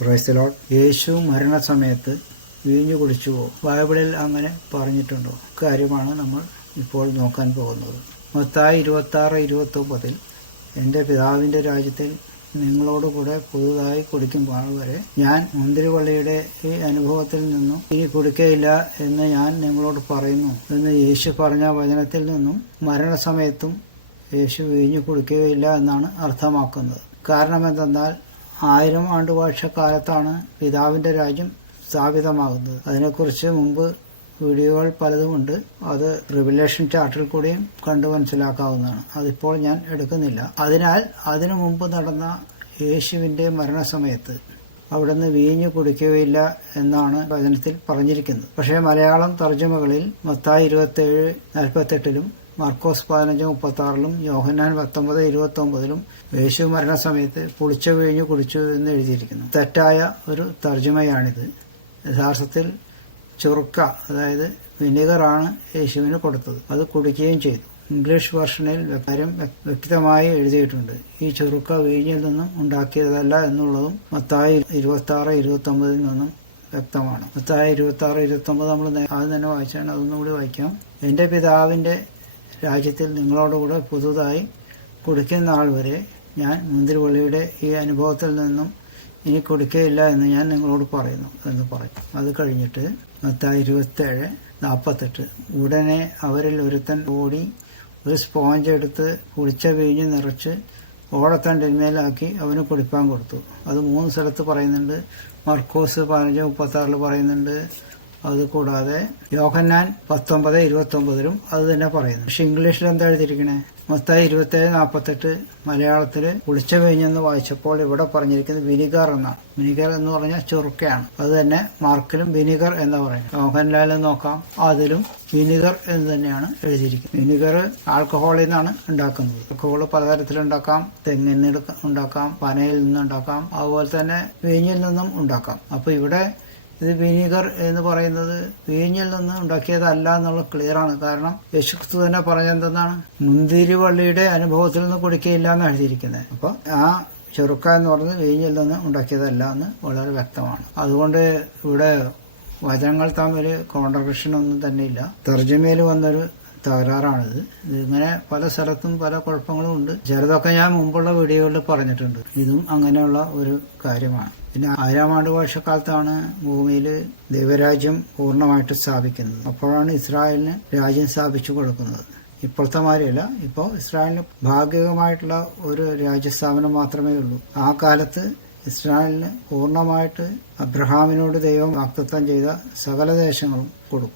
പ്രൈസലോട്ട് യേശു മരണസമയത്ത് വീഞ്ഞു കുടിച്ചുവോ ബൈബിളിൽ അങ്ങനെ പറഞ്ഞിട്ടുണ്ടോ? കാര്യമാണ് നമ്മൾ ഇപ്പോൾ നോക്കാൻ പോകുന്നത്. മൊത്തായി ഇരുപത്തി ആറ് ഇരുപത്തി ഒമ്പതിൽ എന്റെ പിതാവിന്റെ രാജ്യത്തിൽ നിങ്ങളോട് കൂടെ പുതുതായി കുടിക്കും വരെ ഞാൻ മുന്തിരിവള്ളിയുടെ ഈ അനുഭവത്തിൽ നിന്നും ഇനി കുടിക്കയില്ല എന്ന് ഞാൻ നിങ്ങളോട് പറയുന്നു എന്ന് യേശു പറഞ്ഞ വചനത്തിൽ നിന്നും മരണസമയത്തും യേശു വീഞ്ഞു കുടിക്കുകയില്ല എന്നാണ് അർത്ഥമാക്കുന്നത്. കാരണം എന്തെന്നാൽ ആയിരം ആണ്ടുവർഷക്കാലത്താണ് പിതാവിന്റെ രാജ്യം സ്ഥാപിതമാകുന്നത്. അതിനെക്കുറിച്ച് മുമ്പ് വീഡിയോകൾ പലതുമുണ്ട് അത് റിവലേഷൻ ചാർട്ടിൽ കൂടിയും കണ്ടു മനസ്സിലാക്കാവുന്നതാണ്. അതിപ്പോൾ ഞാൻ എടുക്കുന്നില്ല. അതിനാൽ അതിനു മുമ്പ് നടന്ന യേശുവിന്റെ മരണസമയത്ത് അവിടുന്ന് വീഞ്ഞു കുടിക്കുകയില്ല എന്നാണ് വചനത്തിൽ പറഞ്ഞിരിക്കുന്നത്. പക്ഷേ മലയാളം തർജമകളിൽ മത്തായി ഇരുപത്തേഴ് നാൽപ്പത്തെട്ടിലും മാർക്കോസ് പതിനഞ്ച് മുപ്പത്തി ആറിലും യോഹന്നാൻ പത്തൊമ്പത് ഇരുപത്തി ഒമ്പതിലും യേശു മരണസമയത്ത് പുളിച്ച വീഞ്ഞു കുടിച്ചു എന്ന് എഴുതിയിരിക്കുന്നു. തെറ്റായ ഒരു തർജമയാണിത്. യഥാർത്ഥത്തിൽ ചുറുക്ക അതായത് വിനീഗറാണ് യേശുവിന് കൊടുത്തത്. അത് കുടിക്കുകയും ചെയ്തു. ഇംഗ്ലീഷ് വെർഷനിൽ കാര്യം വ്യക്തമായി എഴുതിയിട്ടുണ്ട്. ഈ ചുറുക്ക വീഞ്ഞിൽ നിന്നും ഉണ്ടാക്കിയതല്ല എന്നുള്ളതും മത്തായി ഇരുപത്തി ആറ് ഇരുപത്തി ഒമ്പതിൽ നിന്നും വ്യക്തമാണ്. മത്തായി ഇരുപത്തി ആറ് ഇരുപത്തി ഒമ്പത് നമ്മൾ ആദ്യം തന്നെ വായിച്ചാണ്. അതൊന്നും കൂടി വായിക്കാം. എന്റെ പിതാവിന്റെ രാജ്യത്തിൽ നിങ്ങളോടുകൂടെ പുതുതായി കുടിക്കുന്ന ആൾ വരെ ഞാൻ മുന്തിരിവള്ളിയുടെ ഈ അനുഭവത്തിൽ നിന്നും ഇനി കുടിക്കുകയില്ല എന്ന് ഞാൻ നിങ്ങളോട് പറയുന്നു എന്ന് പറയും. അത് കഴിഞ്ഞിട്ട് മത്തായി ഇരുപത്തേഴ് നാൽപ്പത്തെട്ട് ഉടനെ അവരിൽ ഒരുത്തൻ ഓടി ഒരു സ്പോഞ്ച് എടുത്ത് കുളിച്ച വീഞ്ഞ് നിറച്ച് ഓടത്തണ്ടിന്മേലാക്കി അവന് കുടിപ്പാൻ കൊടുത്തു. അത് മൂന്ന് സ്ഥലത്ത് പറയുന്നുണ്ട്. മർക്കോസ് പതിനഞ്ച് മുപ്പത്തി ആറിൽ പറയുന്നുണ്ട്. അത് കൂടാതെ യോഹന്നാൻ പത്തൊമ്പത് ഇരുപത്തി ഒമ്പതിലും അത് തന്നെ പറയുന്നു. പക്ഷെ ഇംഗ്ലീഷിൽ എന്താ എഴുതിയിരിക്കണേ? മൊത്തം ഇരുപത്തേഴ് നാൽപ്പത്തെട്ട് മലയാളത്തിൽ കുളിച്ച കഴിഞ്ഞെന്ന് വായിച്ചപ്പോൾ ഇവിടെ പറഞ്ഞിരിക്കുന്നത് വിനിഗർ എന്നാണ്. വിനിഗർ എന്ന് പറഞ്ഞാൽ ചുറുക്കയാണ്. അത് തന്നെ മാർക്കിലും വിനിഗർ എന്ന് പറയുന്നത്. മോഹൻലാലിൽ നോക്കാം. അതിലും വിനിഗർ എന്ന് തന്നെയാണ് എഴുതിയിരിക്കുന്നത്. വിനിഗർ ആൽക്കഹോളിൽ നിന്നാണ് ഉണ്ടാക്കുന്നത്. ആൽക്കഹോൾ പലതരത്തിലുണ്ടാക്കാം തെങ്ങിൽ നിന്ന് ഉണ്ടാക്കാം. പനയിൽ നിന്നുണ്ടാക്കാം അതുപോലെ തന്നെ വേഞ്ഞിൽ നിന്നും ഉണ്ടാക്കാം. അപ്പൊ ഇവിടെ ഇത് വിനീഗർ എന്ന് പറയുന്നത് വീഞ്ഞിൽ നിന്ന് ഉണ്ടാക്കിയതല്ല എന്നുള്ള ക്ലിയർ ആണ്. കാരണം യേശുക്രിസ്തു തന്നെ പറഞ്ഞെന്തെന്നാണ് മുന്തിരിവള്ളിയുടെ അനുഭവത്തിൽ നിന്ന് കുടിക്കുകയില്ല എന്ന് എഴുതിയിരിക്കുന്നത്. അപ്പൊ ആ ചെറുക്ക എന്ന് പറഞ്ഞത് വീഞ്ഞിൽ നിന്ന് ഉണ്ടാക്കിയതല്ല എന്ന് വളരെ വ്യക്തമാണ്. അതുകൊണ്ട് ഇവിടെ വചനങ്ങൾ തമ്മിൽ കോൺട്രഡിക്ഷൻ ഒന്നും തന്നെ ഇല്ല തർജമയിൽ വന്നൊരു തകരാറാണിത്. ഇതിങ്ങനെ പല സ്ഥലത്തും പല കുഴപ്പങ്ങളും ഉണ്ട്. ചിലതൊക്കെ ഞാൻ മുമ്പുള്ള വീഡിയോകളിൽ പറഞ്ഞിട്ടുണ്ട്. ഇതും അങ്ങനെയുള്ള ഒരു കാര്യമാണ്. പിന്നെ ആയിരം ആണ്ട് വർഷക്കാലത്താണ് ഭൂമിയിൽ ദൈവരാജ്യം പൂർണമായിട്ട് സ്ഥാപിക്കുന്നത്. അപ്പോഴാണ് ഇസ്രായേലിന് രാജ്യം സ്ഥാപിച്ചു കൊടുക്കുന്നത്. ഇപ്പോഴത്തെ മാതിരിയല്ല. ഇപ്പോൾ ഇസ്രായേലിന് ഭാഗികമായിട്ടുള്ള ഒരു രാജ്യസ്ഥാപനം മാത്രമേ ഉള്ളൂ. ആ കാലത്ത് ഇസ്രായേലിന് പൂർണമായിട്ട് അബ്രഹാമിനോട് ദൈവം വാക്തത്വം ചെയ്ത സകല ദേശങ്ങളും കൊടുക്കും.